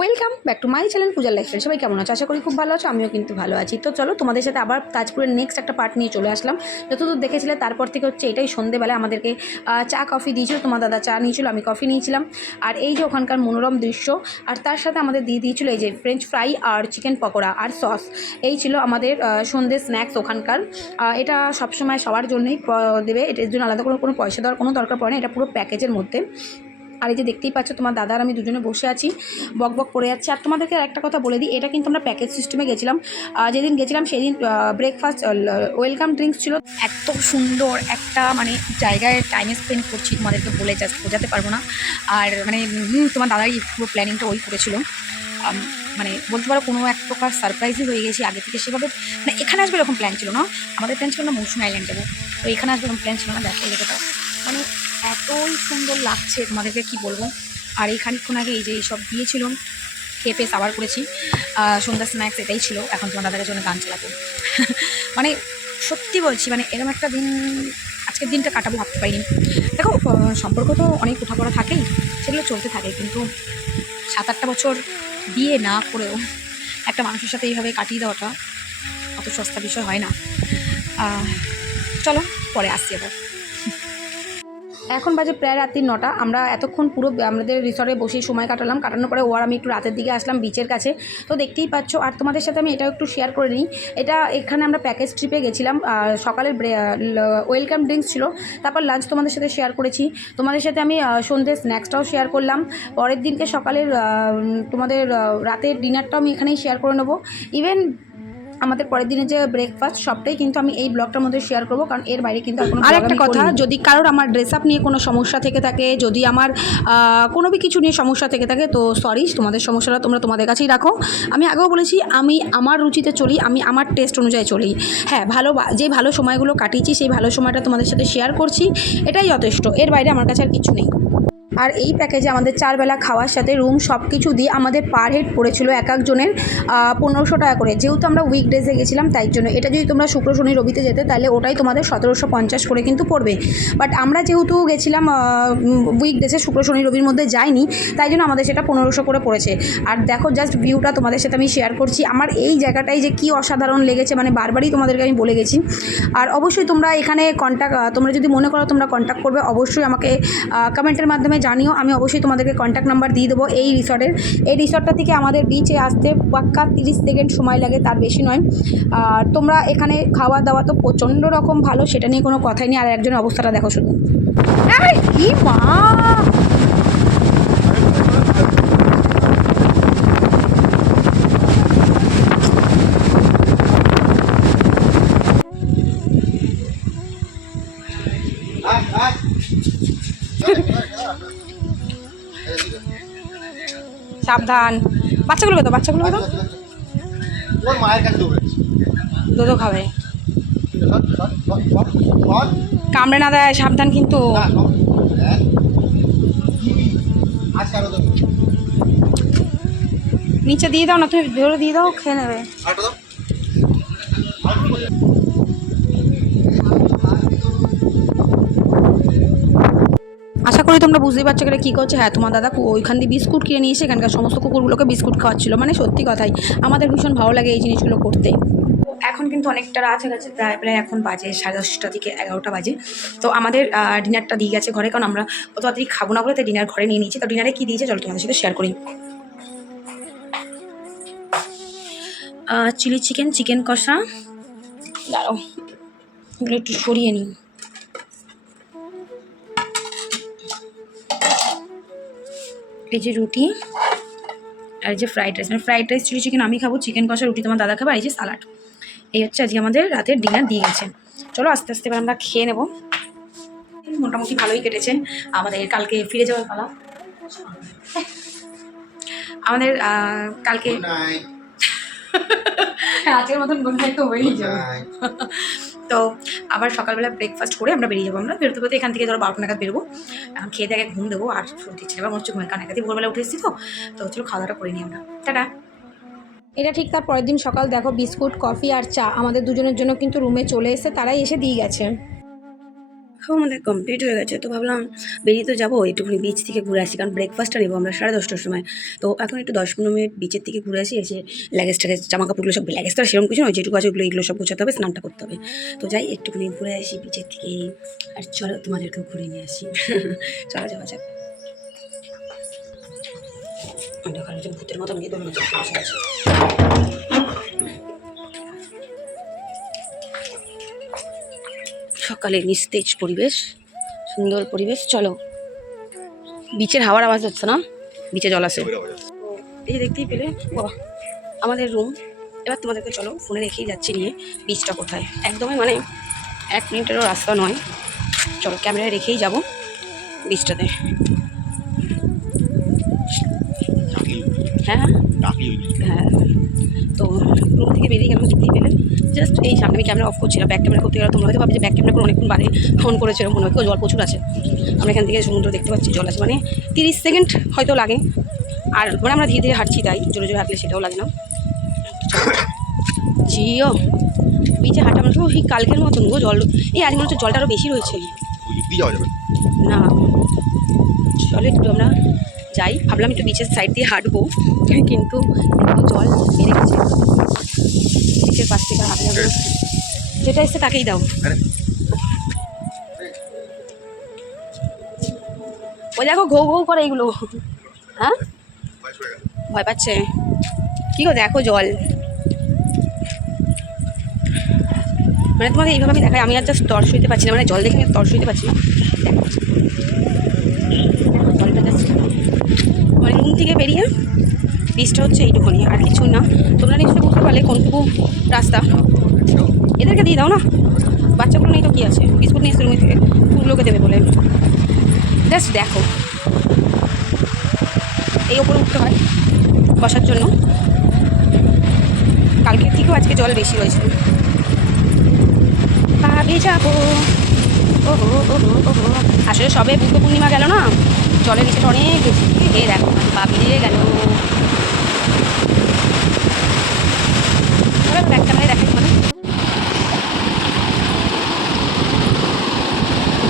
Welcome back to my channel পূজার lifestyle সবাই কেমন আছো? আশা করি খুব ভালো আছো আমিও কিন্তু ভালো আছি। তো চলো তোমাদের সাথে আবার তাজপুরের নেক্সট একটা পার্ট নিয়ে চলে আসলাম। যতদূর দেখেছিলে তারপর থেকে হচ্ছে এটাই সন্ধেবেলায় আমাদেরকে চা কফি দিয়েছিল। তোমার দাদা চা নিয়েছিল আমি কফি নিয়েছিলাম। আর এই যে ওখানকার মনোরম দৃশ্য আর তার সাথে আমাদের দিয়ে দিয়েছিল এই যে ফ্রেঞ্চ ফ্রাই আর চিকেন পকোড়া আর সস এই ছিল আমাদের আহ, সন্ধ্যে স্ন্যাক্স ওখানকার। এটা সবসময় সবার জন্যই দেবে। এটার জন্য আলাদা করে কোনো পয়সা দেওয়ার কোনো দরকার পড়ে না। এটা পুরো প্যাকেজের মধ্যে। আর এই যে দেখতেই পাচ্ছ, তোমার দাদার আমি দুজনে বসে আছি, বক বক করে যাচ্ছে। আর তোমাদেরকে একটা কথা বলে দিই, এটা কিন্তু আমরা প্যাকেজ সিস্টেমে গেছিলাম। যেদিন গেছিলাম সেদিন ব্রেকফাস্ট ওয়েলকাম ড্রিঙ্কস ছিল। এত সুন্দর একটা মানে জায়গায় টাইম স্পেন্ড করছি তোমাদেরকে বলে জাস্ট বোঝাতে পারব না। আর মানে তোমার দাদাই পুরো প্ল্যানিংটা ওই করেছিল। মানে বলতে পারো কোনো এক প্রকার সারপ্রাইজই হয়ে গেছি আগে থেকে। সেভাবে মানে এখানে আসবে এরকম প্ল্যান ছিল না। আমাদের প্ল্যান ছিল না মৌসুমি আইল্যান্ড যাব। তো এখানে আসবে এরকম প্ল্যান ছিল না দেখো লেগেটা মানে এতই সুন্দর লাগছে তোমাদেরকে কি বলব? আর এই খানিকক্ষণ আগে এই যে এইসব দিয়েছিল খেয়ে ফেয়ে সাবার করেছি। সন্ধ্যা স্ন্যাক্স এটাই ছিল, এখন তোমার দাদার জন্য গান চালাবো। মানে সত্যি বলছি মানে এরকম একটা দিন, আজকের দিনটা কাটাবো ভাবতে পারিনি। দেখো সম্পর্ক তো অনেক উঠাপড়া থাকেই, সেগুলো চলতে থাকে, কিন্তু সাত আটটা বছর বিয়ে না করেও একটা মানুষের সাথে এইভাবে কাটিয়ে দেওয়াটা অত সস্তা বিষয় হয় না। চলো, পরে আসছি আবার। এখন বাজে প্রায় রাত্রি নটা। আমরা এতক্ষণ পুরো আমাদের রিসর্টে বসেই সময় কাটালাম। কাটানোর পরে ওর আমি একটু রাতের দিকে আসলাম বিচের কাছে। তো দেখতেই পাচ্ছ, আর তোমাদের সাথে আমি এটাও একটু শেয়ার করে নিই। এটা এখানে আমরা প্যাকেজ ট্রিপে গেছিলাম সকালের ওয়েলকাম ড্রিঙ্কস ছিল। তারপর লাঞ্চ তোমাদের সাথে শেয়ার করেছি। তোমাদের সাথে আমি সন্ধ্যে স্ন্যাক্সটাও শেয়ার করলাম। পরের দিনকে সকালের তোমাদের রাতের ডিনারটাও আমি এখানেই শেয়ার করে নেব। ইভেন আমাদের পরের দিনে যে ব্রেকফাস্ট সবটাই কিন্তু আমি এই ব্লগটার মধ্যে শেয়ার করব কারণ এর বাইরে কিন্তু আর একটা কথা যদি কারোর আমার ড্রেস আপ নিয়ে কোনো সমস্যা থেকে থাকে যদি আমার কোনো বি কিছু নিয়ে সমস্যা থেকে থাকে তো সরি তোমাদের সমস্যাটা তোমরা তোমাদের কাছেই রাখো। আমি আগেও বলেছি আমি আমার রুচিতে চলি আমি আমার টেস্ট অনুযায়ী চলি। হ্যাঁ ভালো যে ভালো সময়গুলো কাটিয়েছি সেই ভালো সময়টা তোমাদের সাথে শেয়ার করছি এটাই যথেষ্ট এর বাইরে আমার কাছে আর কিছু নেই। আর এই প্যাকেজে আমাদের চারবেলা খাওয়ার সাথে রুম সব কিছু দিয়ে আমাদের পার হেড পড়েছিল এক একজনের পনেরোশো টাকা করে। যেহেতু আমরা উইকডেজে গেছিলাম, তাই জন্য। এটা যদি তোমরা শুক্র, শনি, রবিতে যেতে, তাহলে ওটাই তোমাদের সতেরোশো পঞ্চাশ করে কিন্তু পড়বে। বাট আমরা যেহেতু গেছিলাম উইকডেজে শুক্র, শনি, রবির মধ্যে যাইনি, তাই জন্য আমাদের সেটা পনেরোশো করে পড়েছে। আর দেখো জাস্ট ভিউটা তোমাদের সাথে আমি শেয়ার করছি। আমার এই জায়গাটাই যে কি অসাধারণ লেগেছে মানে বারবারই তোমাদেরকে আমি বলে গেছি। আর অবশ্যই তোমরা এখানে কন্ট্যাক্ট তোমরা যদি মনে করো তোমরা কন্ট্যাক্ট করবে, অবশ্যই আমাকে কমেন্টের মাধ্যমে জানিও, আমি অবশ্যই তোমাদেরকে কন্ট্যাক্ট নাম্বার দিয়ে দেবো এই রিসর্টের এই রিসর্টটা থেকে আমাদের বিচে আসতে পাক্কা তিরিশ সেকেন্ড সময় লাগে, তার বেশি নয়। আর তোমরা এখানে খাওয়া দাওয়া তো প্রচণ্ড রকম ভালো, সেটা নিয়ে কোনো কথাই নেই। আর একজনের অবস্থাটা দেখো শুধু। কি মা! সাবধান। বাচ্চাগুলোকে তো বাচ্চাগুলোকে তো তোর মায়ের কাছে দৌড়েছে দুধও খাবে। কামড়ে না দেয় সাবধান কিন্তু। নিচে দিয়ে দাও না তুমি ধরে দিয়ে দাও খেয়ে নেবে। করি তোমরা বুঝতেই পারছ এটা কী করছে? হ্যাঁ তোমার দাদা ওইখান দিয়ে বিস্কুট কিনে নিয়ে এসে এখানকার সমস্ত কুকুরগুলোকে বিস্কুট খাওয়াচ্ছিল। মানে সত্যি কথাই, আমাদের ভীষণ ভালো লাগে এই জিনিসগুলো করতে। এখন কিন্তু অনেকটা রাত হয়ে গেছে, প্রায় প্রায় এখন বাজে, সাড়ে দশটা থেকে এগারোটা বাজে। তো আমাদের ডিনারটা দিয়ে গেছে ঘরে, কারণ আমরা অত তাড়াতাড়ি খাব না বলে তাই ডিনার ঘরে নিয়ে নিয়েছি। তো ডিনারে কী দিয়েছে চলো তোমাদের সাথে শেয়ার করি। চিলি চিকেন চিকেন কষা। দাঁড়াও, এগুলো একটু সরিয়ে নিই। এই যে রুটি আর এই যে ফ্রাইড রাইস মানে ফ্রাইড রাইস চিলি চিকেন আমি খাব চিকেন কষা রুটি তোমার দাদা খাবে আর এই যে সালাড এই হচ্ছে আজকে আমাদের রাতের ডিনার দিয়ে গেছে। চলো আস্তে আস্তে এবার আমরা খেয়ে নেব। মোটামুটি ভালোই কেটেছে। আমাদের কালকে ফিরে যাওয়ার পালা। আমাদের কালকে আজকের মতন গুড নাইট তো হয়েই যাবে. তো আবার সকালবেলা ব্রেকফাস্ট করে আমরা বেরিয়ে যাব আমরা। বেরোতে বেরোতে এখান থেকে ধরো বারোটা নাগাদ বেরোবো। এখন খেয়ে দেখে ঘুম দেবো আর সত্যি ছিল এবার মনে হচ্ছে ঘুমের একাধিক ভোরবেলা উঠে এসেছি তো। তো চলো খাওয়া দাওয়া করে নিই আমরা। টাটা। এটা ঠিক তার পরের দিন সকাল। দেখো বিস্কুট, কফি আর চা আমাদের দুজনের জন্য কিন্তু রুমে চলে এসে তারাই এসে দিয়ে গেছে। খাওয়া আমাদের কমপ্লিট হয়ে গেছে। তো ভাবলাম বেরিয়ে তো যাব, একটুখানি বিচ থেকে ঘুরে আসি, কারণ ব্রেকফাস্টটা নেব আমরা সাড়ে দশটার সময়। তো এখন একটু দশ পনেরো মিনিট বিচের থেকে ঘুরে আসি, এসে লাগেজ টাগেজ জামা কাপড়গুলো সব লাগেজ তো সেরকম কিছু নয়, যেটুকু আছে ওগুলো, এগুলো সব গোছাতে হবে, স্নানটা করতে হবে। তো যাই, একটুখানি ঘুরে আসি বিচের থেকে, আর চলো তোমাদেরকেও ঘুরে নিয়ে আসি। চলো যাওয়া যাক। ভূতের মতো দোলনা বসে আছে। সকালে নিস্তেজ পরিবেশ, সুন্দর পরিবেশ। চলো বিচের হাওয়ার আওয়াজ হচ্ছে না? বিচে জল আসে এই দেখতেই পেলে, বাবা, আমাদের রুম এবার তোমাদেরকে চলো ফোনে রেখেই যাচ্ছি নিয়ে বিচটা কোথায়। একদমই মানে এক মিনিটেরও রাস্তা নয়। চলো ক্যামেরায় রেখেই যাব বিচটাতে হ্যাঁ হ্যাঁ। তো রুম থেকে বেরিয়ে গেলাম দেখতেই পেলেন জাস্ট এই সামনে আমি ক্যামেরা অফ করছিলাম ব্যাক ক্যামেরা করতে গেলে তোমরা হয়তো ভাবছি যে ব্যাক ক্যামেরা করে অনেকক্ষণ বাদে ফোন করেছিল মনে হয় জল প্রচুর আছে। আমরা এখান থেকে সমুদ্র দেখতে পাচ্ছি জল আছে মানে তিরিশ সেকেন্ড হয়তো লাগে। আর মানে আমরা ধীরে ধীরে হাঁটছি তাই জোরে জোরে হাঁটলে সেটাও লাগে না। জিও বিচে হাঁটা মানে তো এই কালকের মতন গো জল। এই আজ মনে হচ্ছে জলটা আরও বেশি রয়েছে। না চলো একটু আমরা যাই ভাবলাম একটু বিচের সাইড দিয়ে হাঁটবো। কিন্তু জল বেড়ে গেছে। বিচের পাশ থেকে হাঁটা যাবে না। যেটা এসছে তাকেই দাও। ওই দেখো ঘৌ ঘৌ করে এইগুলো হ্যাঁ? ভয় পাচ্ছে। কী গো দেখো জল। মানে তোমাদের এইভাবে আমি দেখাই আমি আর জাস্ট তর শুইতে পারছি না। মানে জল দেখে আমি তর শুইতে পারছি না দেখো। দেখো জলটা জাস্ট মানে রুম থেকে বেরিয়ে বীজটা হচ্ছে এইটুকুনি, আর কিছু না। তোমরা নিশ্চয়ই বুঝতে পারলে কোনটুকু রাস্তা। এদেরকে দিয়ে দাও না? বাচ্চাগুলো নেই তো কী আছে? বিস্কুট নিয়ে এসে রুমে থেকে। কুকুরগুলোকে দেবে বলে। জাস্ট দেখো। এই ওপরে উঠতে হয় বসার জন্য। কালকের থেকেও আজকে জল বেশি হয়েছে পাবে যাব। ওহো ওহো ওহো। আসলে সবে বুদ্ধ পূর্ণিমা গেল না? জলের নিচেটা অনেক বেশি। এ দেখো পা বেরিয়ে গেল। মানে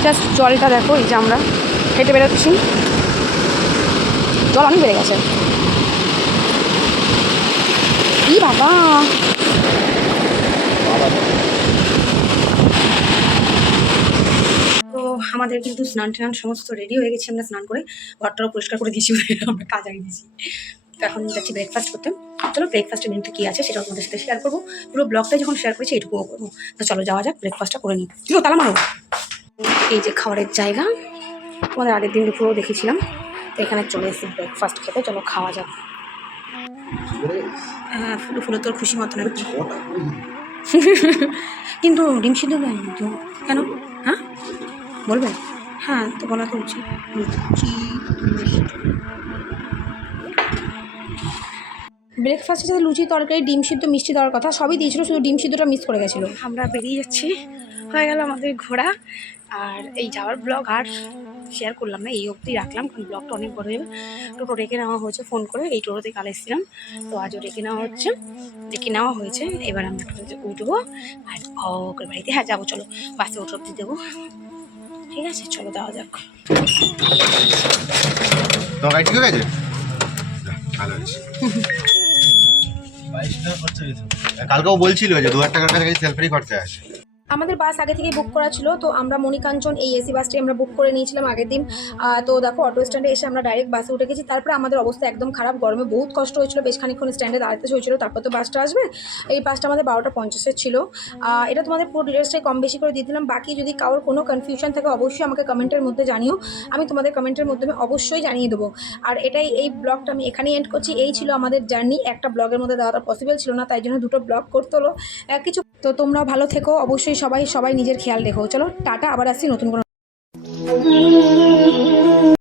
জাস্ট জলটা দেখো, এই যে আমরা হেঁটে বেরোচ্ছি। জল অনেক বেড়ে গেছে। ই বাবা তো আমাদের কিন্তু স্নান টান সমস্ত রেডি হয়ে গেছি, আমরা স্নান করে ঘরটারও পরিষ্কার করে দিয়েছি আমরা কাজ আগে দিয়েছি। এখন যাচ্ছি ব্রেকফাস্ট করতে। চলো ব্রেকফাস্টের মেনুতে কী আছে সেটা তোমাদের সাথে শেয়ার করব। পুরো ব্লগটা যখন শেয়ার করেছি এটুকুও করব। তো চলো যাওয়া যাক ব্রেকফাস্টটা করে নিই। তুইও তালা মারো। এই যে খাবারের জায়গা, তোমাদের আগের দিন দুপুরেও দেখেছিলাম। তো এখানে চলে এসেছি ব্রেকফাস্ট খেতে, চলো খাওয়া যাক। হ্যাঁ ফুলো ফুলো তোর খুশি কি। ছটা কিন্তু ডিম সিদ্ধ কেন? হ্যাঁ? বলবে? হ্যাঁ তো বলা তো উচিত ব্রেকফাস্টের সাথে লুচি তরকারি ডিম সিদ্ধ মিষ্টি দেওয়ার কথা সবই দিয়েছিল শুধু ডিম সিদ্ধটা মিস করে গেছিল। আমরা বেরিয়ে যাচ্ছি। হয়ে গেল আমাদের ঘোরা। আর এই যাওয়ার ব্লগ আর শেয়ার করলাম না এই অবধি রাখলাম কারণ ব্লগটা অনেক বড় হয়ে টোটো রেখে নেওয়া হয়েছে ফোন করে। এই টোটোতে কাল এসেছিলাম। তো আজও রেখে নেওয়া হচ্ছে। রেখে নেওয়া হয়েছে। এবার আমরা টোটোতে উঠবো। আর ওকে বাড়িতে হ্যাঁ যাব চলো। বাসে ওঠো অবধি দেবো। ঠিক আছে চলো দেওয়া যাক। তোমার গাড়ি ঠিক হয়ে ভালো হয়েছে। কালকেও বলছিল যে দু হাজার টাকার কাছাকাছি সেলফারি খরচা আছে। আমাদের বাস আগে থেকে বুক করা ছিল, তো আমরা মণিকাঞ্চন এই এসি বাসটি আমরা বুক করে নিয়েছিলাম আগের দিন। তো দেখো অটো স্ট্যান্ডে এসে আমরা ডাইরেক্ট বাসে উঠে গেছি। তারপরে আমাদের অবস্থা একদম খারাপ, গরমে বহুত কষ্ট হয়েছিল, বেশ খানিক্ষণ স্ট্যান্ডে দাঁড়াতে হয়েছিল, তারপর তো বাসটা আসবে। এই বাসটা আমাদের বারোটা পঞ্চাশের ছিল। এটা তোমাদের পুরো ডিটেলসটাই কম বেশি করে দিয়ে দিলাম বাকি যদি কারোর কোনো কনফিউশন থাকে, অবশ্যই আমাকে কমেন্টের মধ্যে জানিও। আমি তোমাদের কমেন্টের মাধ্যমে অবশ্যই জানিয়ে দেবো। আর এটাই, এই ব্লগটা আমি এখানেই এন্ড করছি। এই ছিল আমাদের জার্নি একটা ব্লগের মধ্যে দেওয়াটা পসিবল ছিল না, তাই জন্য দুটো ব্লগ করতে হলো। কিছু তো তোমরাও ভালো থেকো, অবশ্যই সবাই সবাই নিজের খেয়াল রেখো। চলো, টাটা, আবার আসছি নতুন কোনো